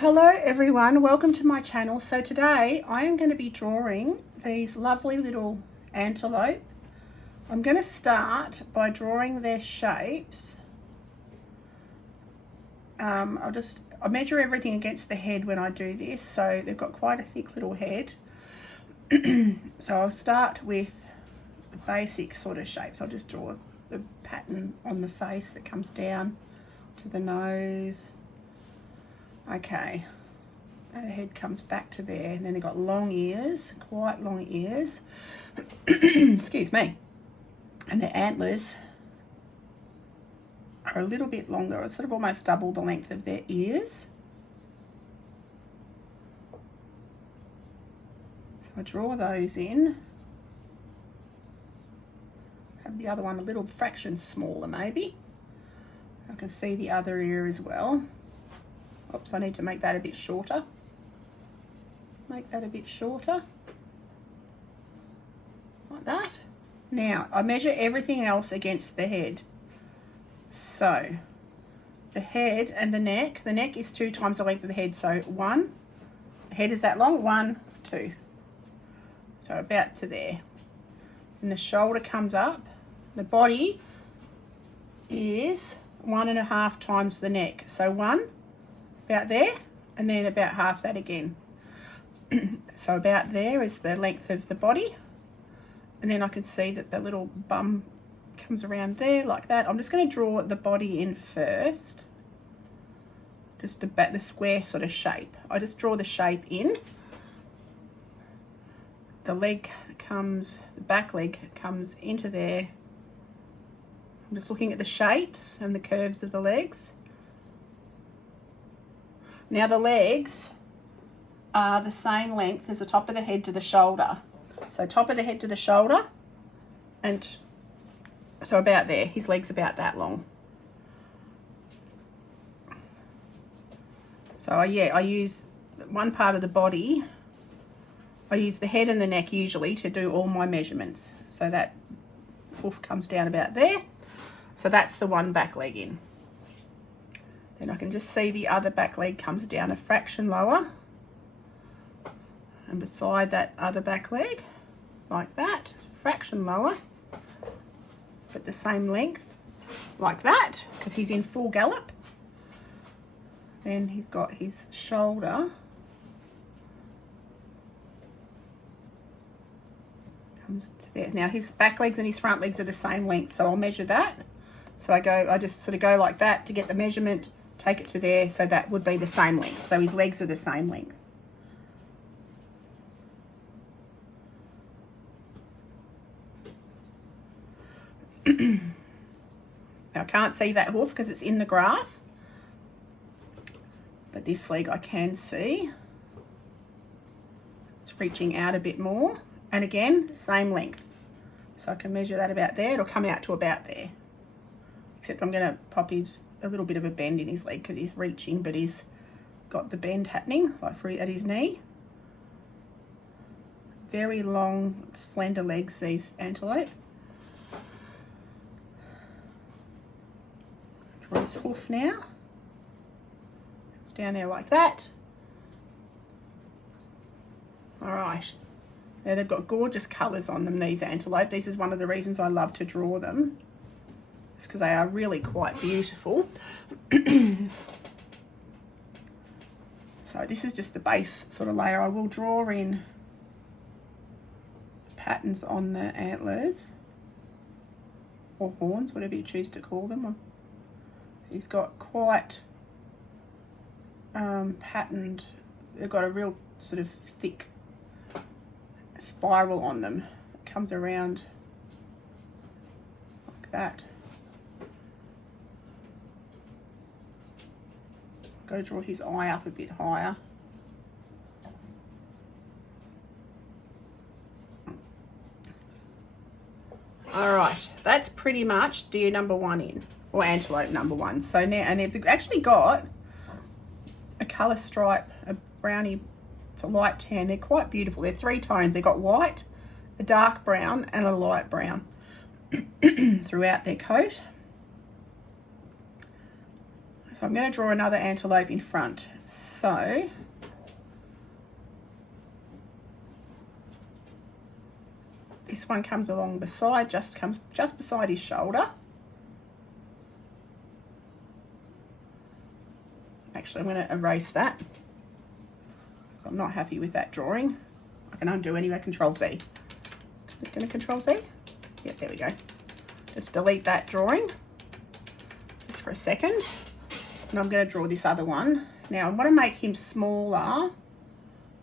Hello everyone, welcome to my channel. So today I am going to be drawing these lovely little antelope. I'm going to start by drawing their shapes. I measure everything against the head when I do this, so they've got quite a thick little head. So I'll start with the basic sort of shapes. I'll just draw the pattern on the face that comes down to the nose. Okay, and the head comes back to there, and then they've got long ears, quite long ears. Excuse me. And the antlers are a little bit longer. It's sort of almost double the length of their ears. So I draw those in. Have the other one a little fraction smaller maybe. I can see the other ear as well. Oops, I need to make that a bit shorter. Make that a bit shorter. Like that. Now, I measure everything else against the head. So, the head and the neck is 2 times the length of the head. So, 1, the head is that long, 1, 2. So, about to there. And the shoulder comes up. The body is 1.5 times the neck. So, 1. About there, and then about half that again. So about there is the length of the body, and then I can see that the little bum comes around there like that. I'm just going to draw the body in first, just about the square sort of shape. I just draw the shape in. The back leg comes into there. I'm just looking at the shapes and the curves of the legs. Now the legs are the same length as the top of the head to the shoulder. So top of the head to the shoulder, and so about there. His leg's about that long. So yeah, I use one part of the body. I use the head and the neck usually to do all my measurements. So that hoof comes down about there. So that's the one back leg in. Then I can just see the other back leg comes down a fraction lower. And beside that other back leg, like that, fraction lower, but the same length, like that, because he's in full gallop. Then he's got his shoulder. Comes to there. Now his back legs and his front legs are the same length, so I'll measure that. So I just sort of go like that to get the measurement. Take it to there, so that would be the same length. So his legs are the same length. Now I can't see that hoof because it's in the grass, but this leg I can see. It's reaching out a bit more, and again, same length. So I can measure that about there. It'll come out to about there. Except I'm going to pop a little bit of a bend in his leg because he's reaching, but he's got the bend happening like at his knee. Very long, slender legs, these antelope. Draw his hoof now. It's down there like that. All right. Now they've got gorgeous colours on them, these antelope. This is one of the reasons I love to draw them. Because they are really quite beautiful. So this is just the base sort of layer. I will draw in patterns on the antlers or horns, whatever you choose to call them. He's got quite patterned, they've got a real sort of thick spiral on them that comes around like that. Got to draw his eye up a bit higher. All right, that's pretty much deer number 1 in, or antelope number 1. So now, and they've actually got a colour stripe, a brownie, it's a light tan. They're quite beautiful. They're 3 tones. They've got white, a dark brown, and a light brown throughout their coat. So I'm going to draw another antelope in front. So this one comes along beside, comes just beside his shoulder. Actually, I'm going to erase that. I'm not happy with that drawing. I can undo anyway, Control Z. Just going to Control Z. Yep, there we go. Just delete that drawing just for a second. And I'm going to draw this other one. Now, I want to make him smaller.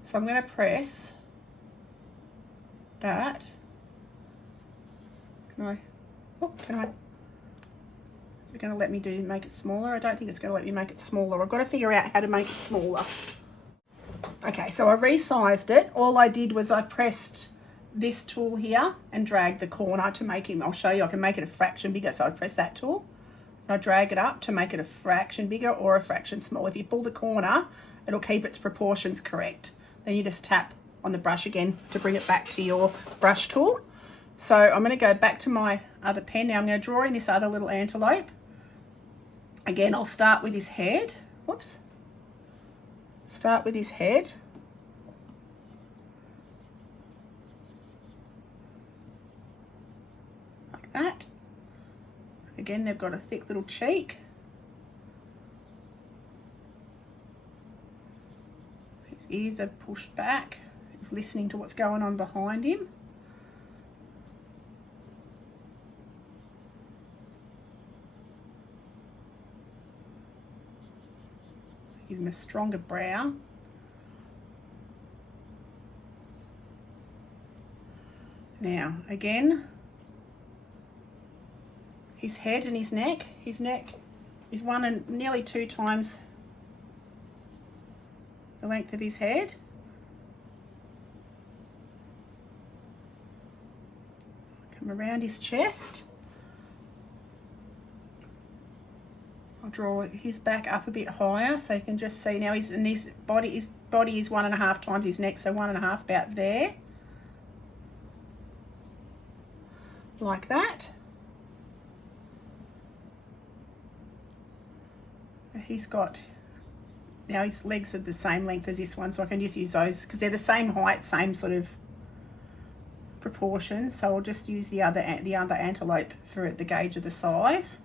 So I'm going to press that. Can I? Is it going to let me make it smaller? I don't think it's going to let me make it smaller. I've got to figure out how to make it smaller. Okay, so I resized it. All I did was I pressed this tool here and drag the corner to make him, I'll show you, I can make it a fraction bigger. So I press that tool and I drag it up to make it a fraction bigger or a fraction smaller. If you pull the corner, it'll keep its proportions correct. Then you just tap on the brush again to bring it back to your brush tool. So I'm going to go back to my other pen. Now I'm going to draw in this other little antelope. Again, I'll start with his head. Whoops. Start with his head. Like that. Again, they've got a thick little cheek. His ears are pushed back. He's listening to what's going on behind him. Give him a stronger brow. Now, again, his head and his neck. His neck is 1 and nearly 2 times the length of his head. Come around his chest. I'll draw his back up a bit higher so you can just see now his body is 1.5 times his neck, so 1.5 about there. Like that. Now his legs are the same length as this one, so I can just use those because they're the same height, same sort of proportion. So I'll just use the other antelope for the gauge of the size.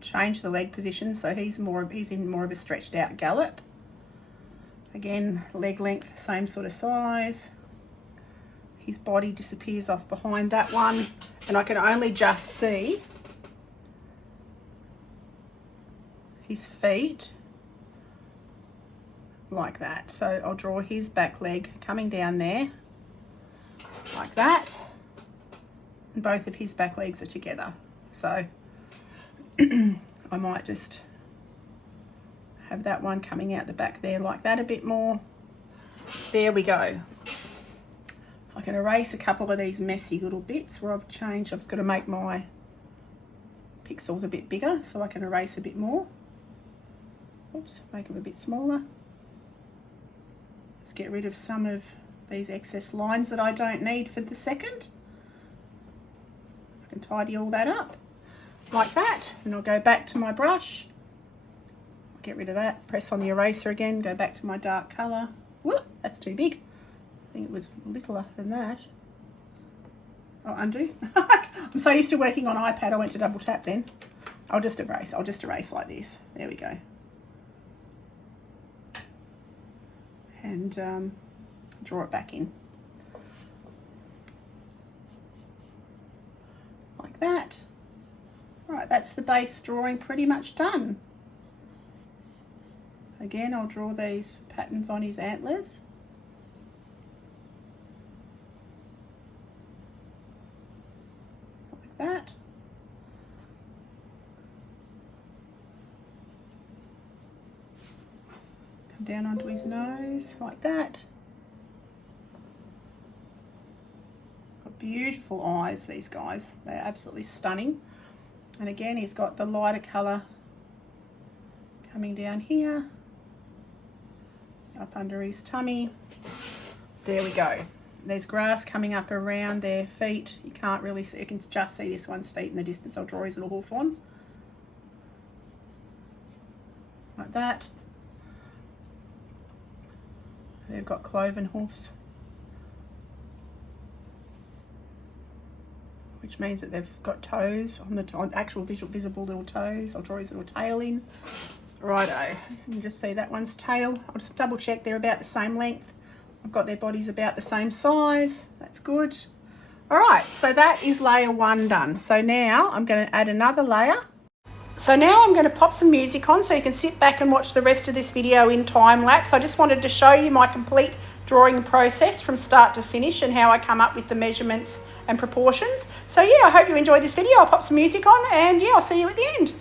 Change the leg position so he's in more of a stretched out gallop. Again, leg length, same sort of size. His body disappears off behind that one, and I can only just see his feet like that. So I'll draw his back leg coming down there like that, and both of his back legs are together. So I might just have that one coming out the back there like that a bit more. There we go. I can erase a couple of these messy little bits where I've changed. I've just got to make my pixels a bit bigger so I can erase a bit more. Oops, make them a bit smaller. Let's get rid of some of these excess lines that I don't need for the second. I can tidy all that up like that, and I'll go back to my brush. Get rid of that, press on the eraser again, go back to my dark colour. Whoop, that's too big. I think it was littler than that. Oh, undo. I'm so used to working on iPad, I went to double tap then. I'll just erase like this. There we go. And draw it back in. Like that. Right, that's the base drawing pretty much done. Again, I'll draw these patterns on his antlers. Like that. Come down onto his nose, like that. Got beautiful eyes, these guys. They're absolutely stunning. And again, he's got the lighter colour coming down here, up under his tummy. There we go. There's grass coming up around their feet. You can't really see, you can just see this one's feet in the distance. I'll draw his little hoof on. Like like that. They've got cloven hoofs, which means that they've got toes on the actual visible little toes. I'll draw his little tail in. Righto, you can just see that one's tail. I'll just double check they're about the same length. I've got their bodies about the same size. That's good. All right, so that is layer 1 done. So now I'm going to add another layer. So now I'm going to pop some music on so you can sit back and watch the rest of this video in time lapse. I just wanted to show you my complete drawing process from start to finish and how I come up with the measurements and proportions. So yeah, I hope you enjoyed this video. I'll pop some music on and yeah, I'll see you at the end.